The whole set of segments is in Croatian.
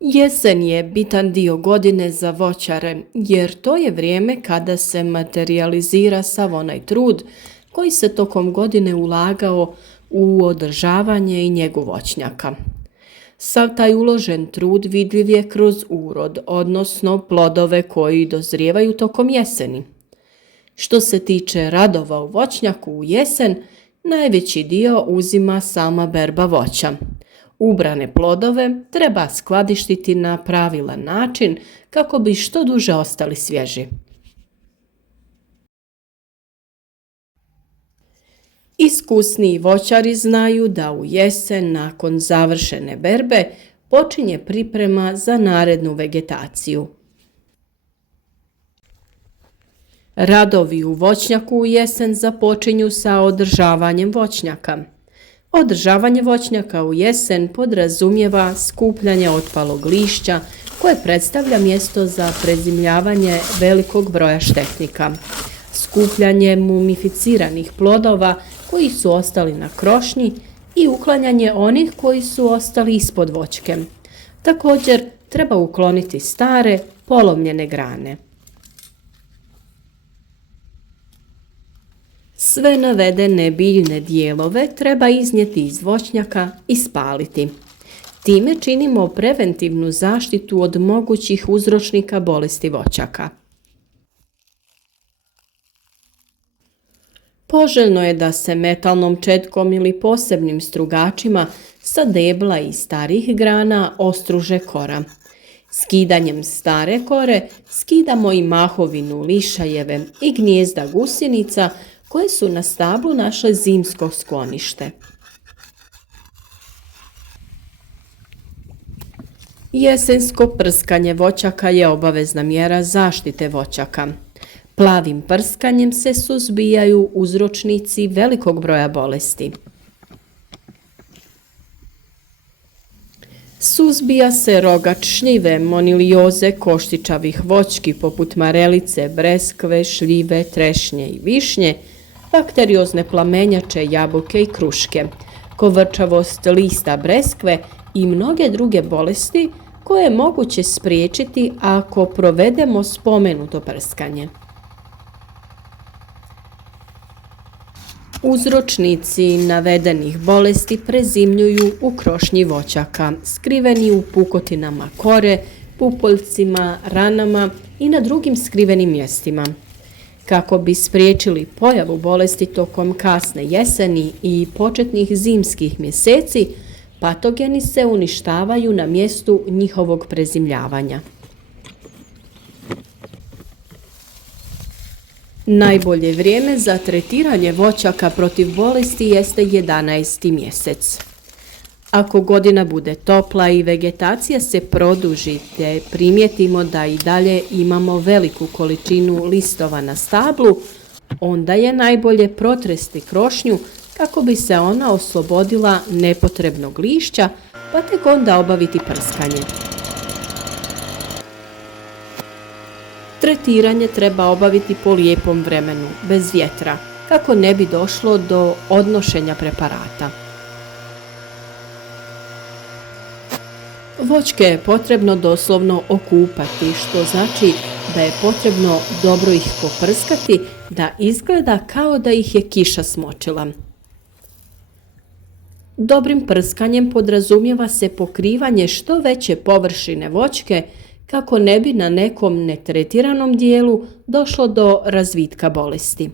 Jesen je bitan dio godine za voćare, jer to je vrijeme kada se materijalizira sav onaj trud koji se tokom godine ulagao u održavanje i njegu voćnjaka. Sav taj uložen trud vidljiv je kroz urod, odnosno plodove koji dozrijevaju tokom jeseni. Što se tiče radova u voćnjaku u jesen, najveći dio uzima sama berba voća. Ubrane plodove treba skladištiti na pravilan način kako bi što duže ostali svježi. Iskusniji voćari znaju da u jesen, nakon završene berbe, počinje priprema za narednu vegetaciju. Radovi u voćnjaku u jesen započinju sa održavanjem voćnjaka. Održavanje voćnjaka u jesen podrazumijeva skupljanje otpalog lišća koje predstavlja mjesto za prezimljavanje velikog broja štetnika, skupljanje mumificiranih plodova koji su ostali na krošnji i uklanjanje onih koji su ostali ispod voćke. Također treba ukloniti stare, polomljene grane. Sve navedene biljne dijelove treba iznijeti iz voćnjaka i spaliti. Time činimo preventivnu zaštitu od mogućih uzročnika bolesti voćaka. Poželjno je da se metalnom četkom ili posebnim strugačima sa debla i starih grana ostruže kora. Skidanjem stare kore skidamo i mahovinu lišajeve i gnijezda gusjenica koje su na stablu našle zimsko sklonište. Jesensko prskanje voćaka je obavezna mjera zaštite voćaka. Plavim prskanjem se suzbijaju uzročnici velikog broja bolesti. Suzbija se rogač šljive, monilioze, koštičavih voćki poput marelice, breskve, šljive, trešnje i višnje, bakteriozne plamenjače, jabuke i kruške, kovrčavost lista breskve i mnoge druge bolesti koje je moguće spriječiti ako provedemo spomenuto prskanje. Uzročnici navedenih bolesti prezimljuju u krošnji voćaka, skriveni u pukotinama kore, pupoljcima, ranama i na drugim skrivenim mjestima. Kako bi spriječili pojavu bolesti tokom kasne jeseni i početnih zimskih mjeseci, patogeni se uništavaju na mjestu njihovog prezimljavanja. Najbolje vrijeme za tretiranje voćaka protiv bolesti jeste 11. mjesec. Ako godina bude topla i vegetacija se produži te primijetimo da i dalje imamo veliku količinu listova na stablu, onda je najbolje protresti krošnju kako bi se ona oslobodila nepotrebnog lišća, pa tek onda obaviti prskanje. Tretiranje treba obaviti po lijepom vremenu, bez vjetra, kako ne bi došlo do odnošenja preparata. Voćke je potrebno doslovno okupati, što znači da je potrebno dobro ih poprskati da izgleda kao da ih je kiša smočila. Dobrim prskanjem podrazumijeva se pokrivanje što veće površine voćke kako ne bi na nekom netretiranom dijelu došlo do razvitka bolesti.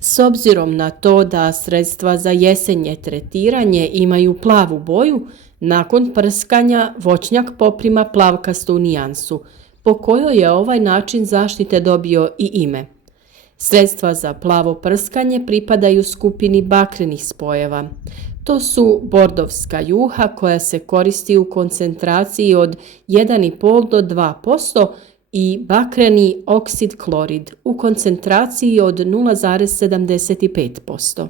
S obzirom na to da sredstva za jesenje tretiranje imaju plavu boju, nakon prskanja voćnjak poprima plavkastu nijansu, po kojoj je ovaj način zaštite dobio i ime. Sredstva za plavo prskanje pripadaju skupini bakrenih spojeva. To su bordovska juha koja se koristi u koncentraciji od 1,5 do 2% i bakreni oksid klorid u koncentraciji od 0,75%.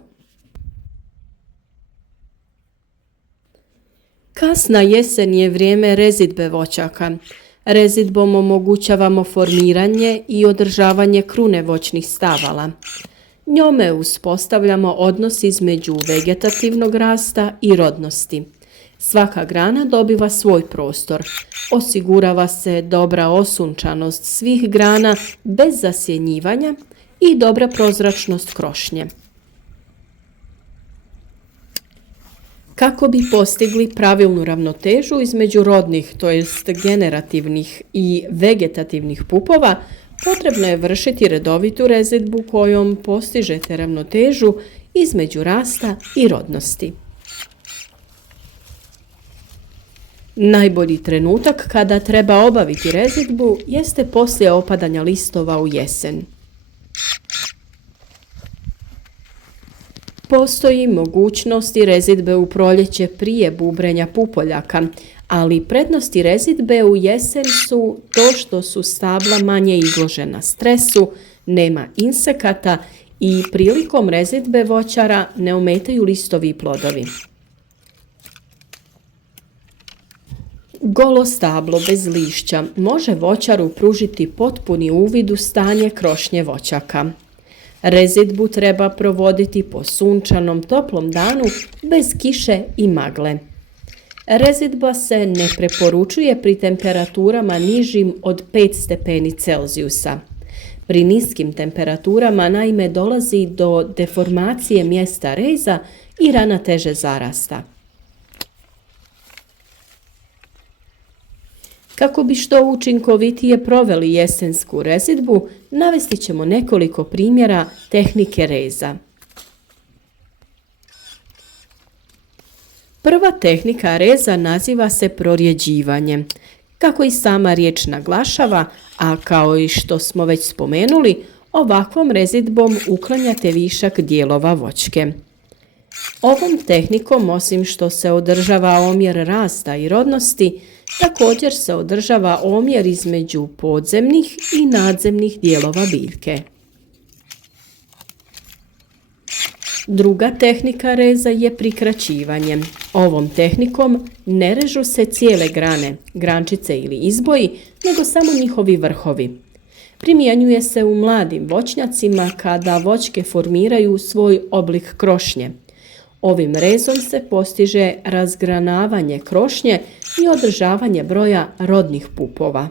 Kasna jesen je vrijeme rezidbe voćaka. Rezidbom omogućavamo formiranje i održavanje krune voćnih stavala. Njome uspostavljamo odnos između vegetativnog rasta i rodnosti. Svaka grana dobiva svoj prostor. Osigurava se dobra osunčanost svih grana bez zasjenjivanja i dobra prozračnost krošnje. Kako bi postigli pravilnu ravnotežu između rodnih, to jest generativnih i vegetativnih pupova, potrebno je vršiti redovitu rezidbu kojom postižete ravnotežu između rasta i rodnosti. Najbolji trenutak kada treba obaviti rezidbu jeste poslije opadanja listova u jesen. Postoji mogućnosti rezidbe u proljeće prije bubrenja pupoljaka, ali prednosti rezidbe u jesen su to što su stabla manje izložena stresu, nema insekata i prilikom rezidbe voćara ne ometaju listovi i plodovi. Golo stablo bez lišća može voćaru pružiti potpuni uvid u stanje krošnje voćaka. Rezidbu treba provoditi po sunčanom toplom danu bez kiše i magle. Rezidba se ne preporučuje pri temperaturama nižim od 5 stepeni Celzijusa. Pri niskim temperaturama naime dolazi do deformacije mjesta reza i rana teže zarasta. Kako bi što učinkovitije proveli jesensku rezidbu, navesti ćemo nekoliko primjera tehnike reza. Prva tehnika reza naziva se prorjeđivanje. Kako i sama riječ naglašava, a kao i što smo već spomenuli, ovakvom rezidbom uklanjate višak dijelova voćke. Ovom tehnikom, osim što se održava omjer rasta i rodnosti, također se održava omjer između podzemnih i nadzemnih dijelova biljke. Druga tehnika reza je prikraćivanje. Ovom tehnikom ne režu se cijele grane, grančice ili izboji, nego samo njihovi vrhovi. Primjenjuje se u mladim voćnjacima kada voćke formiraju svoj oblik krošnje. Ovim rezom se postiže razgranavanje krošnje i održavanje broja rodnih pupova.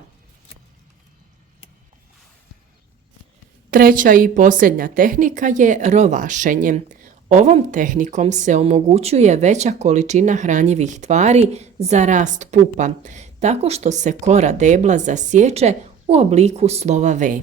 Treća i posljednja tehnika je rovašenje. Ovom tehnikom se omogućuje veća količina hranjivih tvari za rast pupa, tako što se kora debla zasječe u obliku slova V.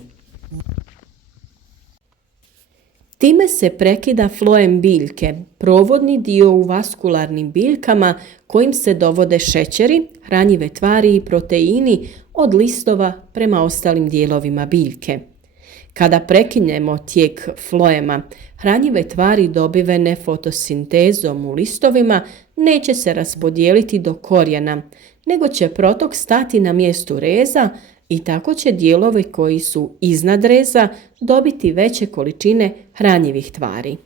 Time se prekida floem biljke, provodni dio u vaskularnim biljkama kojim se dovode šećeri, hranjive tvari i proteini od listova prema ostalim dijelovima biljke. Kada prekinemo tijek floema, hranjive tvari dobivene fotosintezom u listovima neće se raspodijeliti do korijena, nego će protok stati na mjestu reza i tako će dijelovi koji su iznad reza dobiti veće količine hranjivih tvari.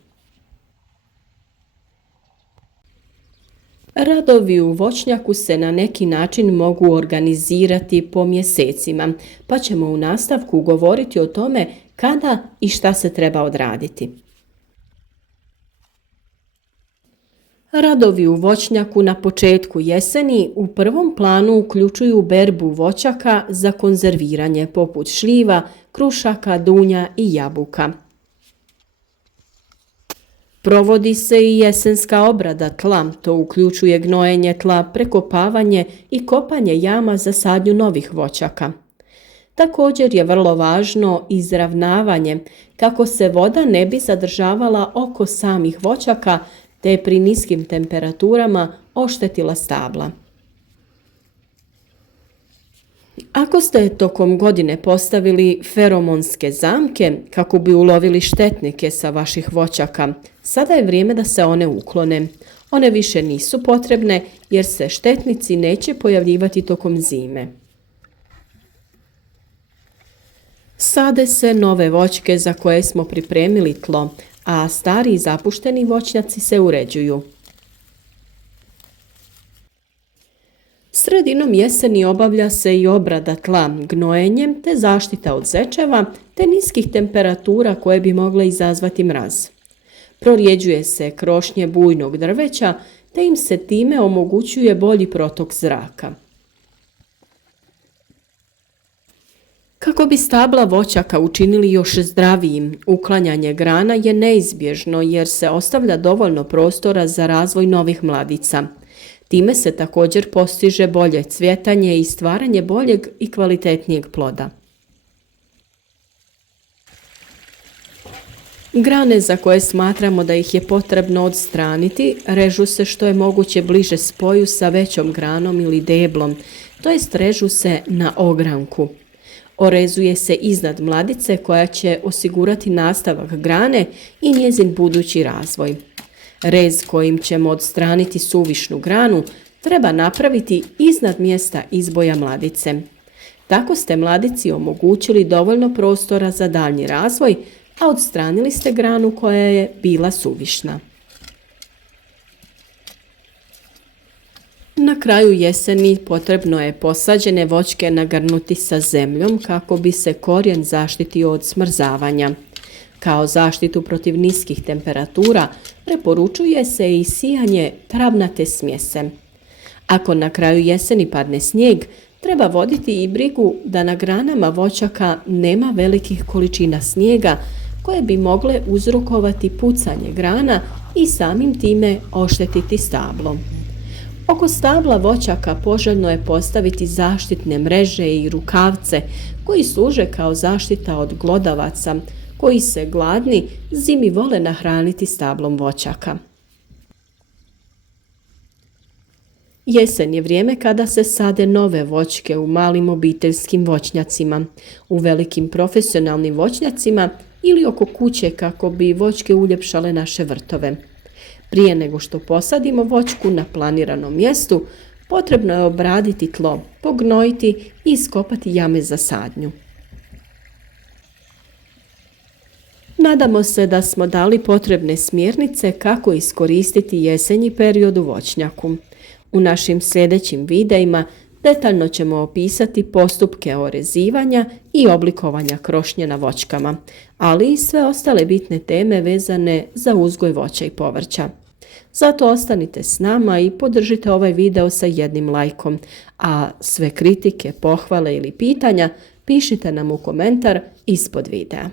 Radovi u voćnjaku se na neki način mogu organizirati po mjesecima, pa ćemo u nastavku govoriti o tome kada i šta se treba odraditi. Radovi u voćnjaku na početku jeseni u prvom planu uključuju berbu voćaka za konzerviranje poput šljiva, krušaka, dunja i jabuka. Provodi se i jesenska obrada tla, to uključuje gnojenje tla, prekopavanje i kopanje jama za sadnju novih voćaka. Također je vrlo važno izravnavanje kako se voda ne bi zadržavala oko samih voćaka te pri niskim temperaturama oštetila stabla. Ako ste tokom godine postavili feromonske zamke kako bi ulovili štetnike sa vaših voćaka, sada je vrijeme da se one uklone. One više nisu potrebne jer se štetnici neće pojavljivati tokom zime. Sade se nove voćke za koje smo pripremili tlo, a stari i zapušteni voćnjaci se uređuju. Sredinom jeseni obavlja se i obrada tla gnojenjem te zaštita od zečeva te niskih temperatura koje bi mogle izazvati mraz. Prorjeđuje se krošnje bujnog drveća te im se time omogućuje bolji protok zraka. Kako bi stabla voćaka učinili još zdravijim, uklanjanje grana je neizbježno jer se ostavlja dovoljno prostora za razvoj novih mladica. Time se također postiže bolje cvjetanje i stvaranje boljeg i kvalitetnijeg ploda. Grane za koje smatramo da ih je potrebno odstraniti, režu se što je moguće bliže spoju sa većom granom ili deblom, to jest režu se na ogranku. Orezuje se iznad mladice koja će osigurati nastavak grane i njezin budući razvoj. Rez kojim ćemo odstraniti suvišnu granu treba napraviti iznad mjesta izboja mladice. Tako ste mladici omogućili dovoljno prostora za daljnji razvoj, a odstranili ste granu koja je bila suvišna. Na kraju jeseni potrebno je posađene voćke nagrnuti sa zemljom kako bi se korijen zaštitio od smrzavanja. Kao zaštitu protiv niskih temperatura preporučuje se i sijanje travnate smjese. Ako na kraju jeseni padne snijeg, treba voditi i brigu da na granama voćaka nema velikih količina snijega koje bi mogle uzrokovati pucanje grana i samim time oštetiti stablo. Oko stabla voćaka poželjno je postaviti zaštitne mreže i rukavce koji služe kao zaštita od glodavaca koji se gladni zimi vole nahraniti stablom voćaka. Jesen je vrijeme kada se sade nove voćke u malim obiteljskim voćnjacima, u velikim profesionalnim voćnjacima ili oko kuće kako bi voćke uljepšale naše vrtove. Prije nego što posadimo voćku na planiranom mjestu, potrebno je obraditi tlo, pognojiti i iskopati jame za sadnju. Nadamo se da smo dali potrebne smjernice kako iskoristiti jesenji period u voćnjaku. U našim sljedećim videima detaljno ćemo opisati postupke orezivanja i oblikovanja krošnje na voćkama, ali i sve ostale bitne teme vezane za uzgoj voća i povrća. Zato ostanite s nama i podržite ovaj video sa jednim lajkom, a sve kritike, pohvale ili pitanja pišite nam u komentar ispod videa.